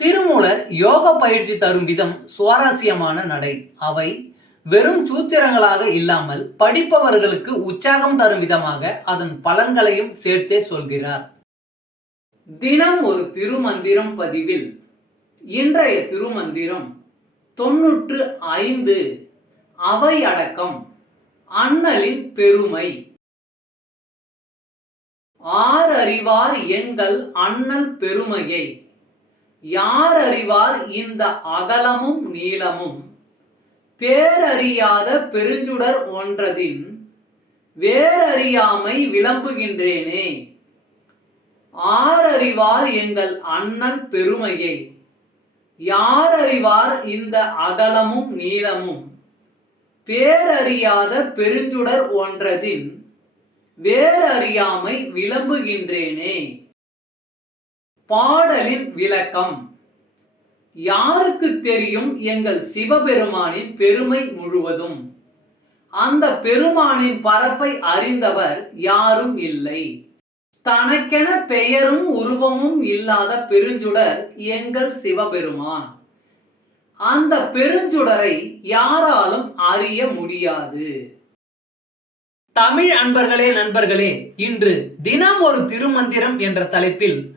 திருமூலர் யோக பயிற்சி தரும் விதம் சுவாரஸ்யமான நடை. அவை வெறும் சூத்திரங்களாக இல்லாமல் படிப்பவர்களுக்கு உற்சாகம் தரும் விதமாக அதன் பலன்களையும் சேர்த்தே சொல்கிறார். தினம் ஒரு திருமந்திரம் பதிவில் இன்றைய திருமந்திரம் தொன்னூற்று ஐந்து. அவை அடக்கம் அண்ணலின் பெருமை. ஆறறிவார் எங்கள் அண்ணல் பெருமையை. யார் அறிவார் இந்த அகலமும் நீளமும்? பேரறியாத பெருஞ்சுடர் ஒன்றதின் வேறறியாமை விளம்புகின்றேனே. ஆரறிவார் எங்கள் அண்ணன் பெருமையை? யார் அறிவார் இந்த அகலமும் நீளமும்? பேரறியாத பெருஞ்சுடர் ஒன்றதின் வேறறியாமை விளம்புகின்றேனே. பாடலின் விளக்கம். யாருக்கு தெரியும் எங்கள் சிவபெருமானின் பெருமை முழுவதும்? அந்த பெருமானின் பரப்பை அறிந்தவர் யாரும் இல்லை. தனக்கென பெயரும் உருவமும் இல்லாத பெருஞ்சுடர் எங்கள் சிவபெருமான். அந்த பெருஞ்சுடரை யாராலும் அறிய முடியாது. தமிழ் அன்பர்களே நண்பர்களே இன்று தினம் ஒரு திருமந்திரம் என்ற தலைப்பில்